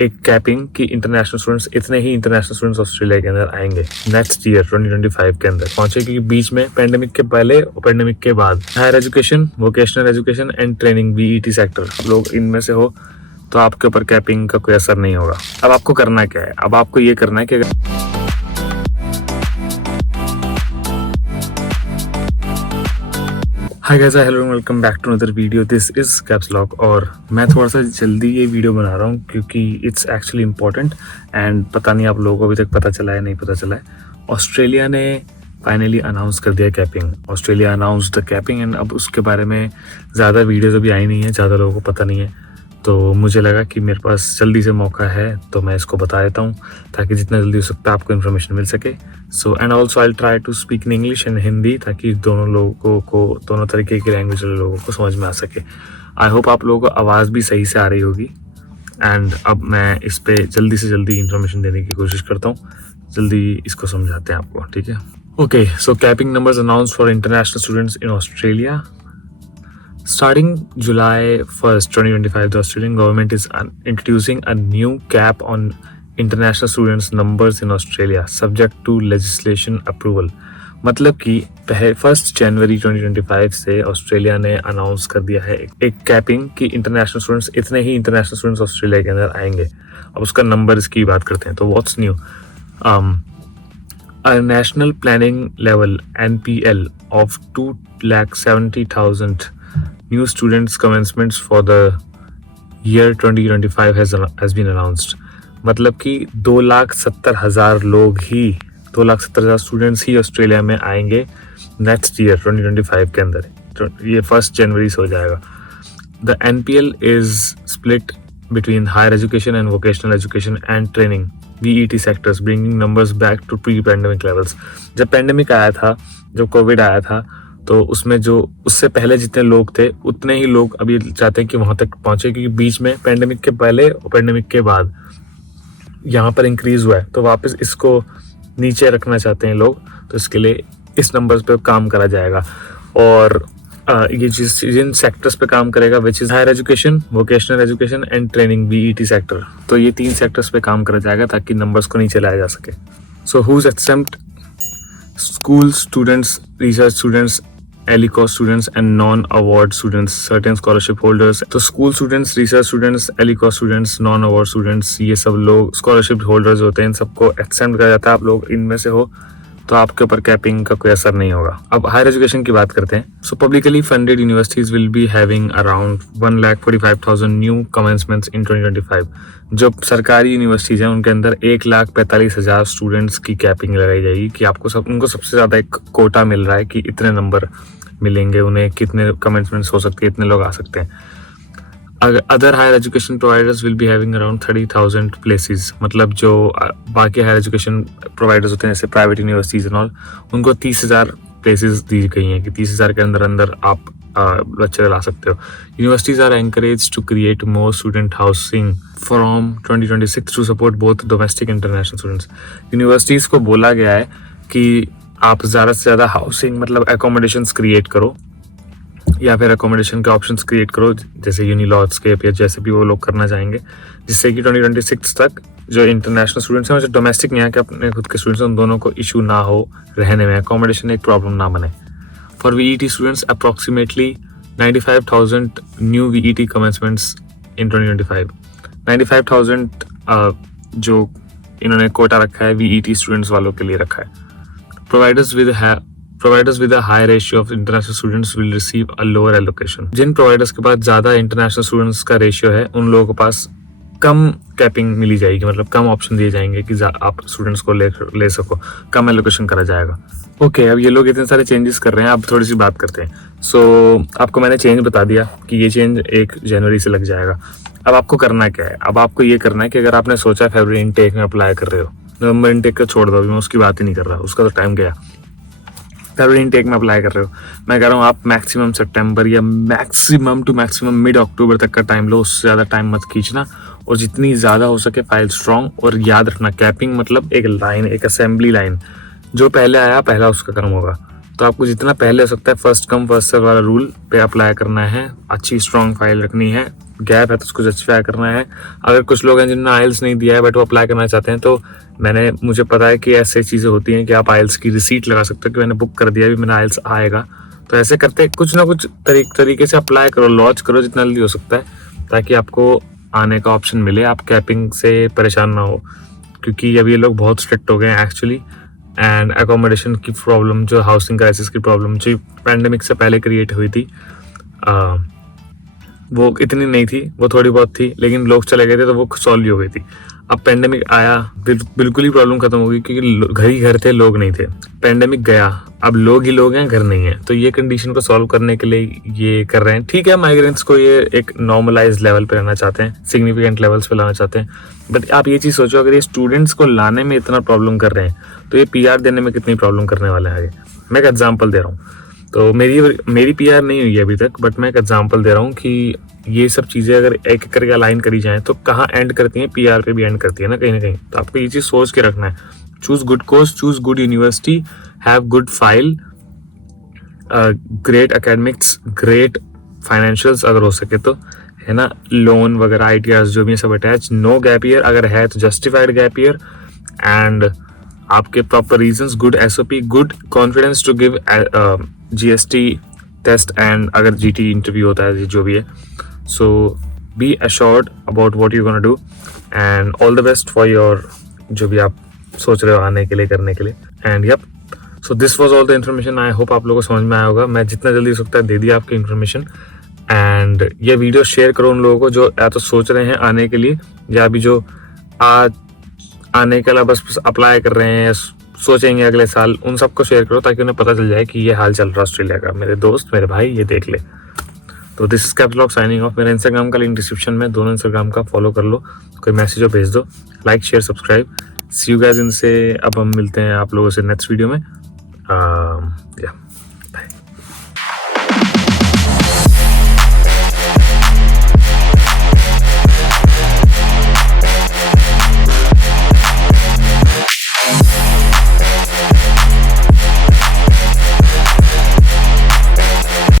एक कैपिंग कि international students, इतने ही इंटरनेशनल स्टूडेंट्स ऑस्ट्रेलिया के अंदर आएंगे नेक्स्ट ईयर 2025 के अंदर पहुंचे, क्योंकि बीच में पैंडेमिक के पहले और पैंडेमिक के बाद higher education, vocational education and training VET sector लोग इनमें से हो तो आपके ऊपर कैपिंग का कोई असर नहीं होगा। अब आपको करना क्या है, अब आपको ये करना है कि hi guys, hello and welcome back to another video. This is Caps Lock और मैं थोड़ा सा जल्दी ये वीडियो बना रहा हूँ क्योंकि इट्स एक्चुअली इम्पोर्टेंट एंड पता नहीं आप लोगों को अभी तक पता चला है नहीं पता चला है। ऑस्ट्रेलिया ने फाइनली अनाउंस कर दिया capping. Australia announce the capping and अब उसके बारे में ज़्यादा वीडियोज़ अभी आई नहीं है, ज़्यादा लोगों को पता नहीं है, तो मुझे लगा कि मेरे पास जल्दी से मौका है तो मैं इसको बता देता हूँ ताकि जितना जल्दी हो सकता है आपको इन्फॉर्मेशन मिल सके। So and also I try to speak in English and Hindi ताकि दोनों लोगों को, दोनों तरीके की लैंग्वेज वाले लोगों को समझ में आ सके। आई होप आप लोगों को आवाज़ भी सही से आ रही होगी। एंड अब मैं इस पर जल्दी से जल्दी इन्फॉर्मेशन देने की कोशिश करता हूँ, जल्दी इसको समझाते हैं आपको, ठीक है। Okay, so capping numbers announce for international students in Australia. Starting July 1st, 2025, the Australian government is introducing a new cap on international students' numbers in Australia, subject to legislation approval. मतलब कि 1 जनवरी 2025 से Australia ने announce कर दिया है एक capping कि international students, इतने ही इंटरनेशनल स्टूडेंट्स ऑस्ट्रेलिया के अंदर आएंगे। अब उसका नंबर की बात करते हैं तो what's new. A national planning level NPL of 2,70,000 new students commencements for the year 2025 has been announced. मतलब कि 2,70,000 लोग ही, 2,70,000 स्टूडेंट्स ही ऑस्ट्रेलिया में आएंगे नेक्स्ट ईयर 2025 के अंदर। तो ये 1 जनवरी से हो जाएगा। The NPL is split between higher education and vocational education and training VET sectors, bringing numbers back to pre-pandemic levels. जब पैंडेमिक आया था, जब कोविड आया था, तो उसमें जो उससे पहले जितने लोग थे उतने ही लोग अभी चाहते हैं कि वहाँ तक पहुँचे, क्योंकि बीच में पैंडेमिक के पहले और पैंडेमिक के बाद यहाँ पर इंक्रीज़ हुआ है, तो वापस इसको नीचे रखना चाहते हैं लोग। तो इसके लिए इस नंबर्स पे काम करा जाएगा और ये जिन सेक्टर्स पे काम करेगा which is higher education, vocational education and training VET sector, तो ये 3 सेक्टर्स पे काम करा जाएगा ताकि नंबर्स को नीचे लाया जा सके। So who's except school students, research students, ELICOS students and non award students, certain scholarship holders. तो school students, research students, ELICOS students, non award students, ये सब लोग स्कॉलरशिप होल्डर्स होते हैं, इन सबको एक्सेप्ट करा जाता है। आप लोग इनमें से हो तो आपके ऊपर कैपिंग का कोई असर नहीं होगा। अब हायर एजुकेशन की बात करते हैं। So publicly funded universities will be having around 1,45,000 new commencements in 2025। जो सरकारी यूनिवर्सिटीज़ हैं उनके अंदर 1,45,000 स्टूडेंट्स की कैपिंग लगाई जाएगी कि आपको उनको सबसे ज़्यादा एक कोटा मिल रहा है कि इतने नंबर मिलेंगे उन्हें, कितने कमेंसमेंट्स हो सकते हैं, इतने लोग आ सकते हैं। Other higher education providers will be having around 30,000 places. मतलब जो बाकी हायर एजुकेशन प्रोवाइडर्स होते हैं जैसे प्राइवेट यूनिवर्सिटीज एंड ऑल, उनको 30,000 प्लेसेस दी गई हैं कि 30,000 के अंदर आप बच्चे ला सकते हो। Universities are encourage to create more student housing from 2026 to support both domestic international students. Universities को बोला गया है कि आप ज़्यादा से ज़्यादा हाउसिंग, मतलब एकोमोडेशंस क्रिएट करो या फिर एकोमोडेशन के ऑप्शंस क्रिएट करो, जैसे यूनिलॉस्केप या जैसे भी वो लोग करना चाहेंगे, जिससे कि 2026 तक जो इंटरनेशनल स्टूडेंट्स हैं और जो डोमेस्टिक यहाँ के अपने खुद के स्टूडेंट्स हैं उन दोनों को इशू ना हो, रहने में एकोमोडेशन एक प्रॉब्लम ना बने। For VET students approximately 95,000 new VET कमेंसमेंट्स in 2025। 95,000 जो इन्होंने कोटा रखा है VET स्टूडेंट्स वालों के लिए रखा है। Providers with a high ratio of international students will receive a lower allocation. जिन प्रोवाइडर्स के पास ज़्यादा इंटरनेशनल स्टूडेंट्स का रेशियो है उन लोगों के पास कम कैपिंग मिली जाएगी, मतलब कम ऑप्शन दिए जाएंगे कि आप स्टूडेंट्स को ले सको, कम एलोकेशन करा जाएगा। ओके, अब ये लोग इतने सारे चेंजेस कर रहे हैं, अब थोड़ी सी बात करते हैं। सो आपको मैंने चेंज बता दिया कि ये चेंज 1 जनवरी से लग जाएगा। अब आपको करना क्या है, अब आपको ये करना है कि अगर आपने सोचा फरवरी इनटेक में अप्लाई कर रहे हो, नवंबर इनटेक का छोड़ दो, मैं उसकी बात ही नहीं कर रहा, उसका तो टाइम गया। फरवरी इनटेक में अप्लाई कर रहे हो, मैं कह रहा हूँ आप मैक्सिमम सितंबर या मैक्सिमम टू मैक्सिमम मिड अक्टूबर तक का टाइम लो, उससे ज़्यादा टाइम मत खींचना और जितनी ज़्यादा हो सके फाइल स्ट्रॉन्ग। और याद रखना कैपिंग मतलब एक लाइन, एक असेंबली लाइन, जो पहले आया पहला उसका कर्म होगा। तो आपको जितना पहले हो सकता है फर्स्ट कम फर्स्ट सर्व वाला रूल पे अप्लाई करना है, अच्छी स्ट्रॉन्ग फाइल रखनी है, गैप है तो उसको जस्टिफाई करना है। अगर कुछ लोग हैं जिन्होंने आइल्स नहीं दिया है बट वो अप्लाई करना चाहते हैं, तो मुझे पता है कि ऐसे चीज़ें होती हैं कि आप आइल्स की रिसीट लगा सकते हो कि मैंने बुक कर दिया, अभी मेरा आइल्स आएगा। तो ऐसे करते कुछ ना कुछ तरीके से अप्लाई करो, लॉन्च करो जितना जल्दी हो सकता है, ताकि आपको आने का ऑप्शन मिले, आप कैपिंग से परेशान ना हो, क्योंकि अब ये लोग बहुत स्ट्रिक्ट हो गए हैं एक्चुअली। एंड अकोमोडेशन की प्रॉब्लम, जो हाउसिंग क्राइसिस की प्रॉब्लम जो पैंडेमिक से पहले क्रिएट हुई थी, वो इतनी नहीं थी, वो थोड़ी बहुत थी, लेकिन लोग चले गए थे तो वो सॉल्व हो गई थी। अब पैंडेमिक आया, बिल्कुल ही प्रॉब्लम खत्म हो गई, क्योंकि घर ही घर थे, लोग नहीं थे। पैंडेमिक गया, अब लोग ही लोग हैं, घर नहीं है। तो ये कंडीशन को सॉल्व करने के लिए ये कर रहे हैं। ठीक है, माइग्रेंट्स को ये एक नॉर्मलाइज लेवल पे रहना चाहते हैं, सिग्निफिकेंट लेवल्स पे लाना चाहते हैं। बट आप ये चीज़ सोचो, अगर ये स्टूडेंट्स को लाने में इतना प्रॉब्लम कर रहे हैं, तो ये PR देने में कितनी प्रॉब्लम करने वाले हैं आगे। मैं एक एग्जाम्पल दे रहा हूँ, तो मेरी PR नहीं हुई है अभी तक, बट मैं एक एग्जांपल दे रहा हूँ कि ये सब चीज़ें अगर एक एक करके अलाइन करी जाएं तो कहाँ एंड करती हैं, PR पे भी एंड करती है ना कहीं। तो आपको ये चीज़ सोच के रखना है। Choose good course, choose good university, have good file, great academics, great financials अगर हो सके तो, है ना, लोन वगैरह ITRs जो भी सब अटैच, नो गैप ईयर, अगर है तो जस्टिफाइड गैप ईयर, एंड आपके proper reasons, good SOP, good confidence to give GST test, and अगर GT इंटरव्यू होता है जो भी है। So be assured about what you gonna do, and all the best for your जो भी आप सोच रहे हो आने के लिए, करने के लिए। And yup, so this was all the information. I hope आप लोगों को समझ में आया होगा। मैं जितना जल्दी हो सकता है दे दिया आपकी इन्फॉर्मेशन। एंड ये वीडियो शेयर करो उन लोगों को जो या तो सोच रहे हैं आने के लिए, या अभी जो आज आने के लिए बस अप्लाई कर रहे हैं, सोचेंगे अगले साल, उन सबको शेयर करो ताकि उन्हें पता चल जाए कि ये हाल चल रहा है ऑस्ट्रेलिया का। मेरे दोस्त, मेरे भाई, ये देख ले। तो this is Caps lock signing off. मेरा इंस्टाग्राम का लिंक डिस्क्रिप्शन में, दोनों इंस्टाग्राम का फॉलो कर लो, कोई मैसेज हो भेज दो, like share subscribe. See you guys, इनसे अब हम मिलते हैं आप लोगों से नेक्स्ट वीडियो में। या